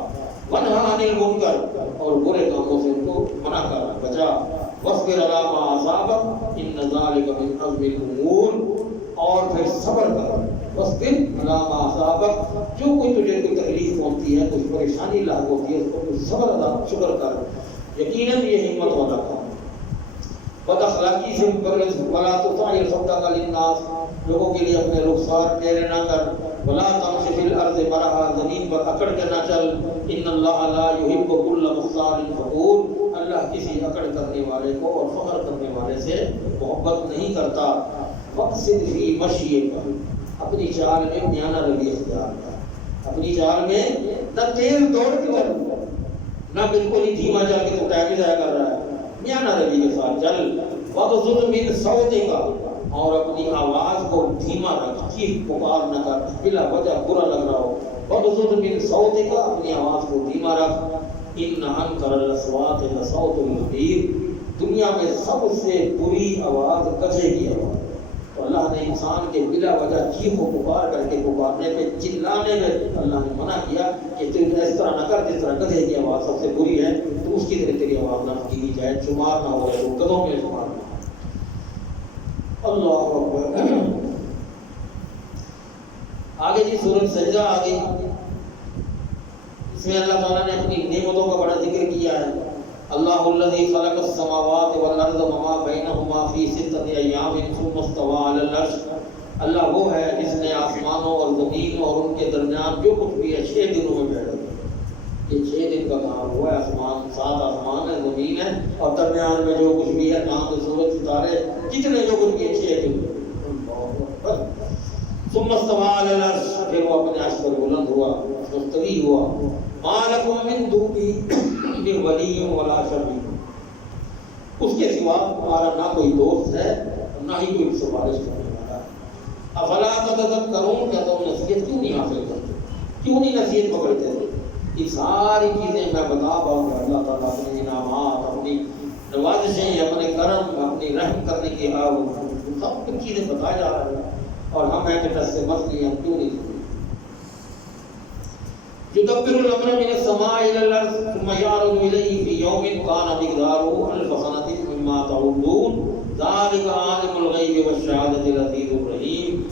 ونہا عن المنکر, اور برے کاموں سے ان کو منع کر, بچا. واصبر علی ما اصابک ان ذلک من عزم الامور, اور پھر صبر کر. واصبر علی ما اصابک, جو کوئی تجھے کوئی تکلیف پہنچتی ہے, کچھ پریشانی لاحق ہوتی ہے, اس کو صبر ادا شکر کر, یقیناً یہ ہمت والا کام. بد اخلاقی سے ولا تطع خدک للناس, لوگوں کے لیے اپنے رخسار ٹیڑے نہ کر. ولا تمش فی الارض مرحا, زمین پر اکڑ کے نہ چل. ان اللہ لا یحب کل مختال فخور, اللہ کسی اکڑ کرنے والے کو اور فخر کرنے والے سے محبت نہیں کرتا. فاقصد فی مشیک, اپنی چال میں میانہ روی اختیار کر. اپنی چال میں نہ تیز دوڑ کے کر, نہ بالکل ہی دھیما چل کے تو ٹائم ہی ضائع کر رہا ہے, میانہ روی کے ساتھ چل. وغضض من صوتک, اور اپنی آواز کو دھیما رکھ, چیخ پکار نہ کر بلا وجہ برا لگ رہا ہو. وغضض من صوتک, اپنی آواز کو دھیما رکھ. ان انکر الاصوات لصوت الحمیر, دنیا میں سب سے بری آواز گدھے کی آواز. تو اللہ نے انسان کے بلا وجہ چیخ و پکار کر کے پکارنے پہ, چلانے میں اللہ نے منع کیا کہ تو اس طرح نہ کر جس طرح گدھے کی آواز سب سے بری ہے, تو اس کی طرح تیری آواز نہ کی جائے, شمار نہ ہو جائے, گدھوں میں شمار نہ ہو. اللہ اکبر. آگے جی سورۃ سجدہ آ گئی. اس میں اللہ تعالیٰ نے اپنی نعمتوں کا بڑا ذکر کیا ہے. اللہ الذی خلق السماوات والارض وما بینہما فی ستۃ ایام ثم استوى علی العرش, اللہ وہ ہے جس نے آسمانوں اور زمین اور ان کے درمیان جو کچھ بھی ہے 6 دنوں میں بیٹھا. یہ 6 دن کا کام ہوا ہے. آسمان 7 آسمان ہے, زمین ہے, اور درمیان میں جو کچھ بھی ہے, چاند سورج ستارے جتنے جو کچھ بھی ہے 6 دن. ثم استوى علی العرش, پھر وہ اپنے عرش پر بلند ہوا, مستوی ہوا. ما لکم من دونہ من ولی ولا شفیع, اس کے سوا تمہارا نہ کوئی دوست ہے نہ ہی کوئی سفارش کرنے والا ہے۔ افلا تتذکرون، کیا تم نصیحت کیوں نہیں حاصل کرتے، کیوں نہیں نصیحت پکڑتے تھے؟ یہ ساری چیزیں میں بتا پاؤں گا، اللہ تعالیٰ اپنے انعامات، اپنی نوازشیں، اپنے کرم، اپنی رحم کرنے کی سب کچھ چیزیں بتا جا رہا ہے، اور ہم ہیں کہ ٹس سے مت لیے، ہم کیوں نہیں سنتے؟ يدبر الامر من السماء الى الارض ثم يعرض اليه في يوم كان مقداره 1000 سنه مما تعدون ذلك عالم الغیب والشہادۃ العزیز الرحیم۔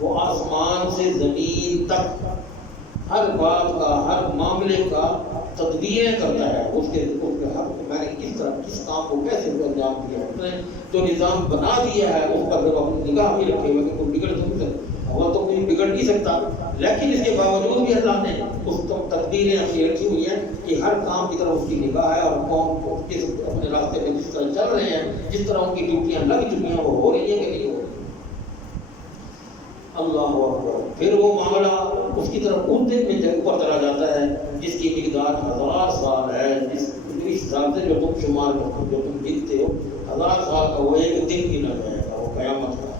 وہ آسمان سے زمین تک ہر بات کا، ہر معاملے کا تدبیریں کرتا ہے، اس کے حق میں نے کس طرح کس کام کو کیسے انجام دیا ہے، اس نے جو نظام بنا دیا ہے اس پر جب اپنی نگاہ بھی رکھے ہوئے کہ کوئی بگڑ تو کوئی بگڑ نہیں سکتا، لیکن اس کے باوجود بھی اللہ نے اس تقدیریں اپنی رکھی ہوئی ہیں کہ ہر کام کی طرف اس کی نگاہ ہے، اور کون کس اپنے راستے میں جس طرح چل رہے ہیں، جس طرح ان کی ڈیوٹیاں لگ چکی ہیں وہ ہو رہی ہیں کہ نہیں ہو رہی۔ اللہ اکبر۔ پھر وہ معاملہ اس کی طرف ان دن میں اوپر چلا جاتا ہے جس کی مقدار 1000 سال ہے، جس حساب سے جو تم شمار کرتے ہو، جو تم گنتے ہو، 1000 سال کا وہ ایک دن گنا جائے گا، وہ قیامت کا۔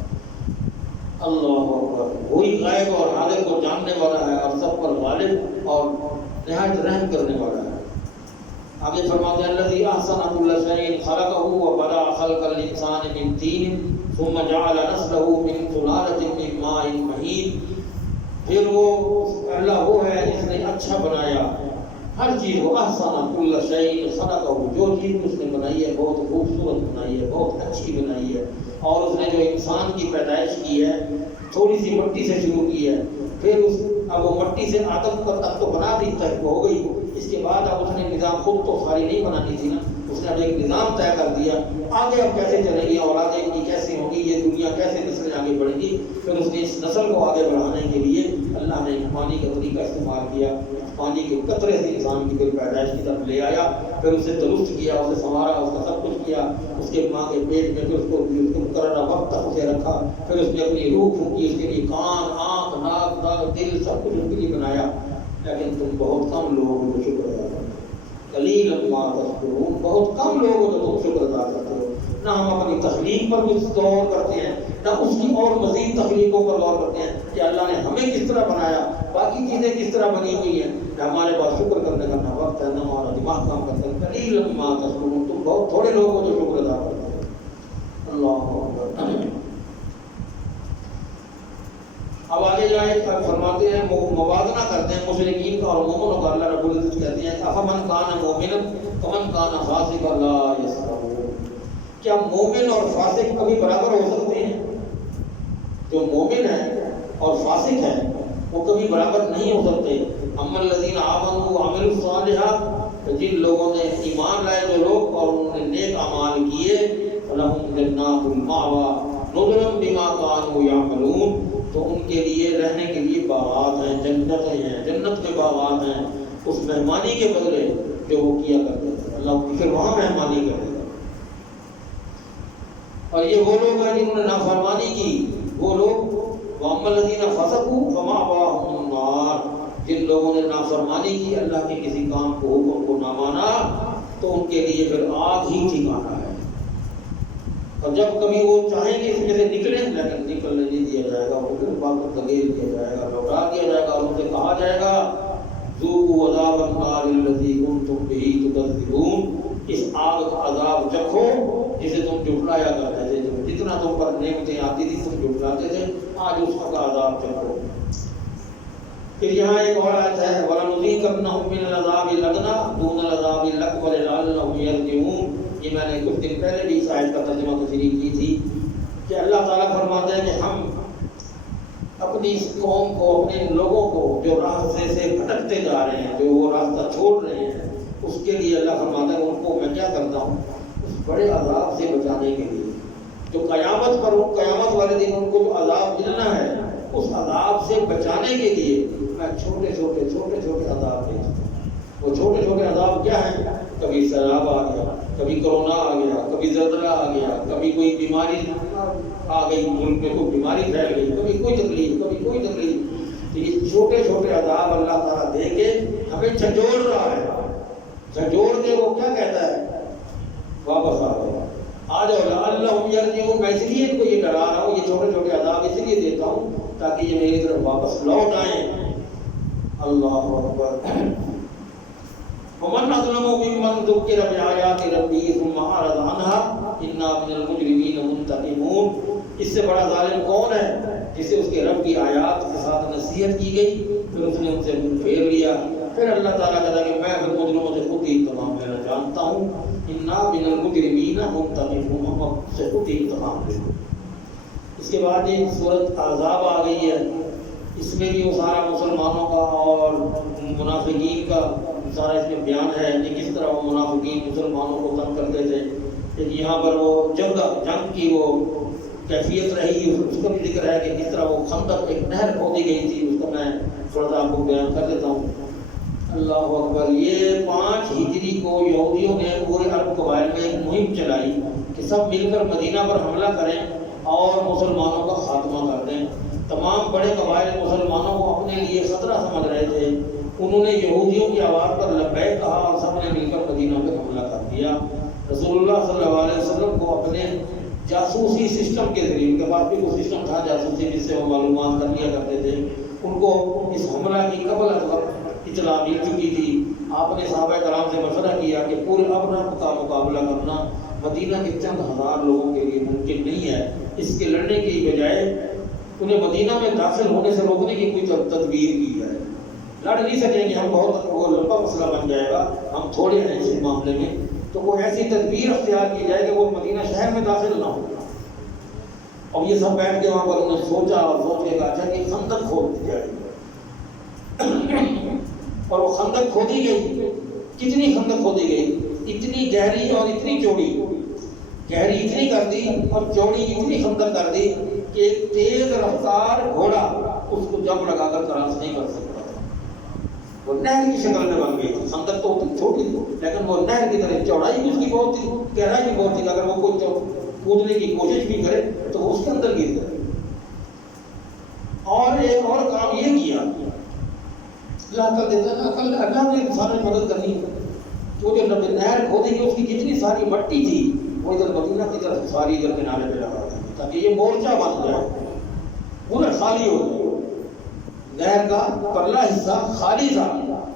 اللہ اکبر۔ وہی غائب اور حاضر کو جاننے والا ہے، اور سب پر غالب اور نہایت رحم کرنے والا ہے۔ آگے فرماتے ہیں الذی احسن کل شیء خلقہ وبدأ خلق الانسان من طین ثم جعل نسلہ من سلالۃ من ماء مہین۔ پھر وہ اللہ وہ ہے جس نے اچھا بنایا ہر چیز کو، احسن کل شیء خلقہ، جو چیز اس نے بنائی ہے بہت خوبصورت بنائی ہے، بہت اچھی بنائی ہے، اور اس نے جو انسان کی پیدائش کی ہے تھوڑی سی مٹی سے شروع کی ہے، پھر اب وہ مٹی سے آدم تک تو بنا دی تک ہو گئی، اس کے بعد اب اس نے نظام خود تو ساری نہیں بنانی تھی نا، اس نے اب ایک نظام طے کر دیا، آگے اب کیسے چلے گی اور آگے کی کیسے ہوگی، یہ دنیا کیسے نسلیں آگے بڑھے گی۔ پھر اس نے اس نسل کو آگے بڑھانے کے لیے اللہ نے پانی کا طریقہ استعمال کیا، پانی کے قطرے سے انسان کی پیدائش کی طرف لے آیا، پھر اسے درست کیا، اسے سنوارا، اس کا سب کچھ کیا، اس کے ماں کے پیٹ میں، پھر اس کو مقررہ وقت تک اسے رکھا، پھر اس نے اپنی روح پھونکی، اس کے لیے کان، آنکھ، ناک، دل سب کچھ اس کے لیے بنایا، لیکن تم بہت کم لوگوں کو شکر ادا کرتے ہو، قلیلا ما تشکرون، بہت کم لوگوں کو تم شکر ادا کرتے ہو۔ نہ ہم اپنی تخلیق پر کچھ غور کرتے ہیں، نہ اس کی اور مزید تخلیقوں پر غور کرتے ہیں کہ اللہ نے ہمیں کس طرح بنایا، باقی چیزیں کس طرح بنی ہوئی ہیں، نہ ہمارے پاس شکر کرنے کا نہ وقت ہے، نہ ہمارا دماغ کام کرتا ہے۔ قلیلا ما تشکرون، تم بہت تھوڑے لوگوں کو جو شکر ادا کرتے ہیں۔ اللہ اکبر۔ اب آگے جائیں فرماتے ہیں، موازنہ کرتے ہیں مشرکین کا اور مومنوں کا۔ اللہ رب العزت کہتے ہیں افمن کان مؤمنا کمن کان فاسقا لا یستوون، کیا مومن اور فاسق کبھی برابر ہو سکتے ہیں؟ جو مومن ہے اور فاسق ہے وہ کبھی برابر نہیں ہو سکتے۔ اما الذین آمنوا وعملوا الصالحات، جن لوگوں نے ایمان لائے جو لوگ اور انہوں نے نیک اعمال کیے، فلہم جنات المأوی نزلا بما كانوا يعملون، تو ان کے لیے رہنے کے لیے باغات ہیں، جنتیں ہیں، جنت میں باغات ہیں اس مہمانی کے بدلے جو وہ کیا کرتے تھے، اللہ پھر وہاں مہمانی کرے گا۔ اور یہ وہ لوگ ہیں جنہوں نے نافرمانی کی، وہ لوگ وَأَمَّا الَّذِينَ فَسَقُوا فَمَأْوَاهُمُ النَّارُ، جن لوگوں نے نافرمانی کی، اللہ کے کسی کام کو، حکم کو نہ مانا، تو ان کے لیے پھر آگ ہی ٹھکانا ہے۔ اور جب کبھی وہ چاہیں گے اس میں سے نکلیں، لیکن نکلنے نہیں دیا جائے گا، وہ پھر بات کو دھکیل دیا جائے گا، لوٹا دیا جائے گا، اور ان سے کہا جائے گا ذوقوا عذاب النار الذی کنتم بہ تکذبون، اس آگ کا عذاب چکھو جسے تم جھٹلایا کرتے تھے، جتنا تم پر نعمتیں آتی تھی تم جھٹلاتے تھے، آج اس کا عذاب چکھو۔ پھر یہاں ایک اور آیت ہے وَلَنُذِيقَنَّهُم مِّنَ الْعَذَابِ الْأَدْنَىٰ دُونَ الْعَذَابِ الْأَكْبَرِ لَعَلَّهُمْ يَرْجِعُونَ۔ یہ میں نے کچھ دن پہلے بھی اس آیت کا ترجمہ تشریح کی تھی کہ اللہ تعالیٰ فرماتے ہیں کہ ہم اپنی اس قوم کو، اپنے لوگوں کو جو راستے سے بھٹکتے جا رہے ہیں، جو وہ راستہ چھوڑ رہے ہیں، اس کے لیے اللہ فرماتا ہے ان کو میں کیا کرتا ہوں، اس بڑے عذاب سے بچانے کے لیے، جو قیامت پر، قیامت والے دن ان کو جو عذاب ملنا ہے، اس عذاب سے بچانے کے لیے میں چھوٹے چھوٹے عذاب دیتا ہوں۔ وہ چھوٹے چھوٹے عذاب کیا ہیں؟ کبھی سیلاب آ گیا، کبھی کرونا آ گیا، کبھی زلزلہ آ گیا، کبھی کوئی بیماری آ گئی، ملک میں کوئی بیماری پھیل گئی، کبھی کوئی تکلیف، کبھی کوئی تکلیف۔ یہ چھوٹے چھوٹے عذاب اللہ تعالیٰ دے کے ہمیں جھنجھوڑ رہا ہے، جھنجھوڑ کے وہ کیا کہتا ہے؟ واپس آ گیا، آ جاؤ لعلہم یرجعون، میں اس لیے ان کو یہ ڈرا رہا ہوں، یہ چھوٹے چھوٹے عذاب اس لیے دیتا ہوں تاکہ یہ میری طرف واپس لوٹ آئیں۔ اللہ اکبر۔ ومن اظلم ممن ذکر بآیات ربہ ثم اعرض عنها انا من المجرمین منتقمون۔ اس سے بڑا ظالم کون ہے جسے اس کے رب کی آیات کے ساتھ نصیحت کی گئی پھر اس نے ان سے منہ پھیر لیا۔ پھر اللہ تعالیٰ کہتا ہے کہ میں پھر مجرموں سے خود ہی انتقام لینا جانتا ہوں، انا من المجرمین منتقمون، ہم سے خود ہی انتقام لیں۔ اس کے بعد یہ سورۃ احزاب آ گئی ہے، اس میں بھی وہ سارا مسلمانوں کا اور منافقین کا سارا اس میں بیان ہے کہ کس طرح وہ منافقین مسلمانوں کو تنگ کرتے تھے۔ ایک یہاں پر وہ جنگ کی وہ کیفیت رہی، اس کا بھی ذکر ہے کہ کس طرح وہ خندق ایک نہر کھودی گئی تھی، اس کو میں تھوڑا سا آپ کو بیان کر دیتا ہوں۔ اللہ اکبر۔ یہ 5 ہجری کو یہودیوں نے پورے عرب قبائل میں ایک مہم چلائی کہ سب مل کر مدینہ پر حملہ کریں اور مسلمانوں کا خاتمہ کر دیں۔ تمام بڑے قبائل مسلمانوں کو اپنے لیے خطرہ سمجھ رہے تھے، انہوں نے یہودیوں کی آواز پر لبیک کہا اور سب نے مل کر مدینہ پہ حملہ کر دیا۔ رسول اللہ صلی اللہ علیہ وسلم کو اپنے جاسوسی سسٹم کے ذریعے، ان کے پاس بھی کوئی سسٹم تھا جاسوسی جس سے وہ معلومات کر لیا کرتے تھے، ان کو اس حملہ کی قبل از وقت اطلاع مل چکی تھی۔ آپ نے صحابہ کرام سے مشورہ کیا کہ پورے عرب کا مقابلہ کرنا مدینہ کے چند ہزار لوگوں کے لیے ممکن نہیں ہے، اس کے لڑنے کی بجائے انہیں مدینہ میں داخل ہونے سے روکنے کی کوئی تدبیر کی جائے۔ لڑ نہیں سکیں کہ ہم بہت وہ لمبا مسئلہ بن جائے گا، ہم تھوڑے ہیں اس معاملے میں، تو کوئی ایسی تدبیر اختیار کی جائے کہ وہ مدینہ شہر میں داخل نہ ہو۔ اب یہ سب بیٹھ کے وہاں پر انہوں نے سوچا اور سوچ کے کہا کہ خندق کھود دی جائے، اور وہ خندق کھودی گئی۔ کتنی خندق کھودی گئی؟ اتنی گہری اور اتنی چوڑی، گہری اتنی کر دی اور چوڑی اتنی خندق کر دی کہ ایک تیز رفتار گھوڑا اس کو جب لگا کر کراس نہیں کر سکتا تھا۔ وہ نہر کی شکل میں بن گئی تھی، خندق تو چھوٹی تھی لیکن وہ نہر کی طرح چوڑائی بھی اس کی بہت تھی، گہرائی بھی بہت تھی، اگر وہ کوئی کودنے کی کوشش بھی کرے تو اس کے اندر گر جائے۔ اور ایک اور کام یہ کیا، اللہ کر دیتا ہے نا، اللہ نے انسان کی مدد کرنی ہے، تو جو نہر کھودی گئی اس کی جتنی ساری مٹی تھی وہ ادھر مدینہ کی طرف ساری ادھر کنارے پہ لگا دی تاکہ یہ مورچہ بن جائے، پورا خالی ہو جائے، نہر کا پرلا حصہ خالی تھا،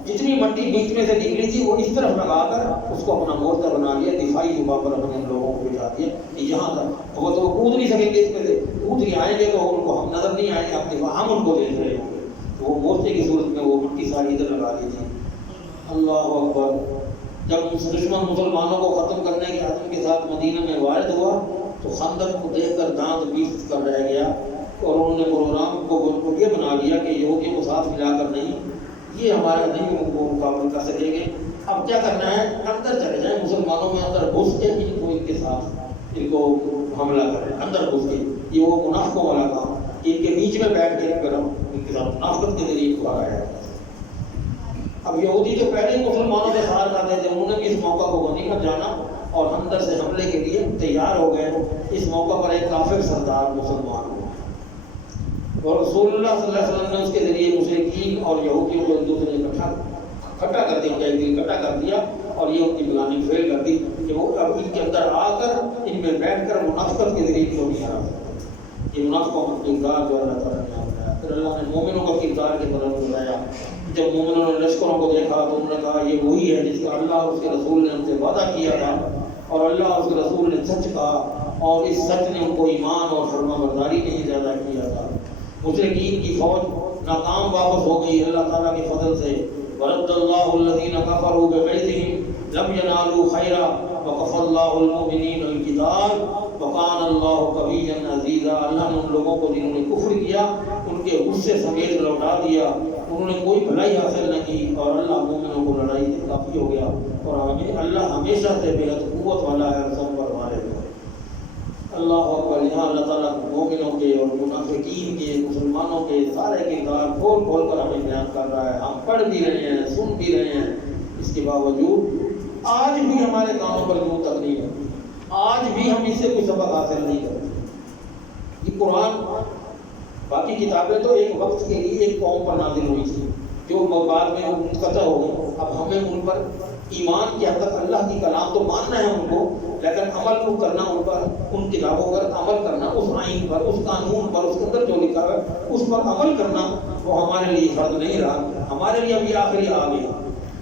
جتنی مٹی بیچ میں سے نکلی تھی وہ اس طرف لگا کر اس کو اپنا مورچہ بنا لیا، دفاعی جگہ پر اپنے لوگوں کو بچا دیا کہ یہاں تک وہ تو کود نہیں سکیں گے، اس میں سے کود کے آئیں گے تو ان کو ہم نظر نہیں آئیں گے، ہم دفاع ہم ان کو دیکھ رہے ہوں گے، تو وہ مورچے کی صورت میں وہ مٹی ساری ادھر لگا دی تھی۔ اللہ اکبر۔ جب دشمن مسلمانوں کو ختم کرنے کے عزم کے ساتھ مدینہ میں وارد ہوا تو خندق کو دیکھ کر دانت بیست کر رہ گیا، اور انہوں نے پروگرام کو یہ بنا لیا کہ یہودیوں کو ساتھ ملا کر نہیں، یہ ہمارا نہیں ان کو مقابلہ کر سکیں گے، اب کیا کرنا ہے، اندر چلے جائیں، مسلمانوں میں اندر گھس کے ان کو ان کے ساتھ ان کو حملہ کریں، اندر گھس کے، یہ وہ منافقوں والا کام کہ ان کے بیچ میں بیٹھ کے اگر ہم ان کے ساتھ منافقت کے ذریعے کو آیا ہے۔ اب یہودی جو پہلے مسلمانوں کے ساتھ آتے تھے انہوں نے بھی اس موقع کو غنیمت جانا اور اندر سے حملے کے لیے تیار ہو گئے۔ اس موقع پر ایک کافر سردار مسلمان ہوا اور رسول اللہ صلی اللہ علیہ وسلم نے اس کے ذریعے مشرکین اور یہودیوں کو ایک دوسرے اکٹھا کر دیا، ایک دن اکٹھا کر دیا اور یہ ان کی پلاننگ فیل کر دی کہ وہ اب ان کے اندر آ کر ان میں بیٹھ کر منافقت کے ذریعے کیوں نہیں آ سکتے۔ یہ منافقوں کا کردار جو اللہ تعالیٰ نے بتایا، پھر اللہ نے مومنوں کا کردار کے بارے میں بتایا۔ جب مومنوں نے لشکروں کو دیکھا تو انہوں نے کہا یہ وہی ہے جس کا اللہ اور اس کے رسول نے ہم سے وعدہ کیا تھا، اور اللہ اور اس کے رسول نے سچ کہا اور اس سچ نے ان کو ایمان اور فرما برداری میں ہی زیادہ کیا تھا۔ مشرکین کی فوج ناکام واپس ہو گئی اللہ تعالیٰ کے فضل سے۔ وَرَدَّ اللَّهُ الَّذِينَ كَفَرُوا بِغَيْظِهِمْ لَمْ يَنَالُوا خَيْرًا وَكَفَى اللَّهُ الْمُؤْمِنِينَ الْقِتَالَ وَكَانَ اللَّهُ قَوِيًّا عَزِيزًا۔ اللہ نے ان لوگوں کو جنہوں نے کفر کیا ان کے غصے سمیت لوٹا دیا، انہوں نے کوئی بھلائی حاصل نہ کی اور اللہ مومنوں کو لڑائی سے کافی ہو گیا، اور ہمیں اللہ ہمیشہ سے بے حد قوت والا ہے، سب پر ہمارے ہوئے۔ اللہ اکبر۔ یہاں اللہ تعالیٰ مومنوں کے اور منافقین کے مسلمانوں کے سارے کردار کھول کھول کر ہمیں بیان کر رہا ہے، ہم پڑھ بھی رہے ہیں، سن بھی رہے ہیں، اس کے باوجود آج بھی ہمارے کاموں پر یوں تک نہیں ہے، آج بھی ہم اس سے کوئی سبق حاصل نہیں کرتے۔ یہ قرآن باقی کتابیں تو ایک وقت کے لیے ایک قوم پر نازل ہوئی تھی، جو بعد میں منقطع ہو گئے. اب ہمیں ان پر ایمان کی حد تک اللہ کی کلام تو ماننا ہے ان کو، لیکن عمل کو کرنا ان پر، ان کتابوں پر عمل کرنا، اس آئین پر، اس قانون پر، اس کے اندر جو لکھا ہے اس پر عمل کرنا وہ ہمارے لیے فرض نہیں رہا. ہمارے لیے اب یہ آخری آ گیا.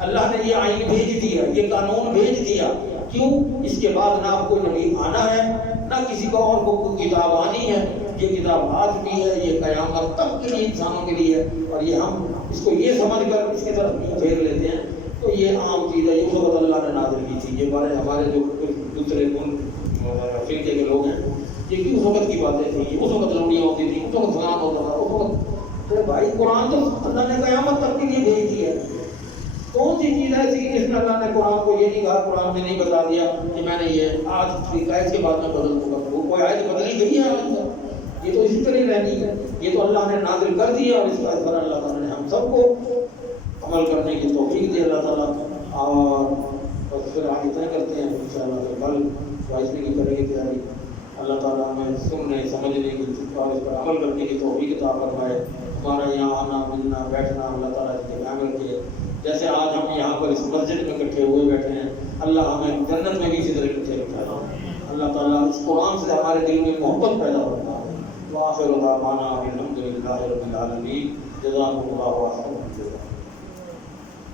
اللہ نے یہ آئین بھیج دیا، یہ قانون بھیج دیا. کیوں؟ اس کے بعد نہ کوئی نبی آنا ہے، نہ کسی کو اور کو کتاب آنی ہے. یہ کتاب آج بھی ہے، یہ قیامت تک کے لیے انسانوں کے لیے ہے. اور یہ ہم اس کو یہ سمجھ کر اس کی طرف منہ پھیر لیتے ہیں تو یہ عام چیز ہے. یہ اس وقت اللہ نے نازل کی تھی. یہ ہمارے جو دوسرے فرقے کے لوگ ہیں، یہ بھی اس وقت کی باتیں تھیں. اس وقت لوڑیاں ہوتی تھیں، اس وقت فلان ہوتا تھا، اس وقت. ارے بھائی قرآن تو اللہ نے قیامت تک کے لیے بھیج دی ہے. کون سی چیز ایسی کہ جس میں اللہ نے قرآن کو یہ نہیں کہا، قرآن میں نہیں بتا دیا کہ میں نے یہ آج شکایت کے بعد میں بدل دوں گا. کوئی آیت بدلی گئی ہے آج تک؟ یہ تو اسی طرح رہنی ہے. یہ تو اللہ نے نازل کر دیا اور اس کا اثر اللہ تعالیٰ نے ہم سب کو عمل کرنے کی توفیق دی اللہ تعالیٰ. اور بس پھر آگے طے کرتے ہیں انشاءاللہ کہ کل وائسنے کی کرے گی تیاری. اللہ تعالیٰ ہمیں سننے سمجھنے کی اور اس پر عمل کرنے کی توفیق عطا فرمائے. ہمارا یہاں آنا ملنا بیٹھنا اللہ تعالیٰ اس کے قائم رکھے. جیسے آج ہم یہاں پر اس مسجد میں اکٹھے ہوئے بیٹھے ہیں، اللہ ہمیں جنت میں بھی اسی طرح اکٹھے رکھا. اللہ تعالیٰ اس قرآن سے ہمارے دل میں محبت پیدا ہوتا ہے. وآخر دعوانا الحمد للہ رب العالمین. جزاکم اللہ خیرا.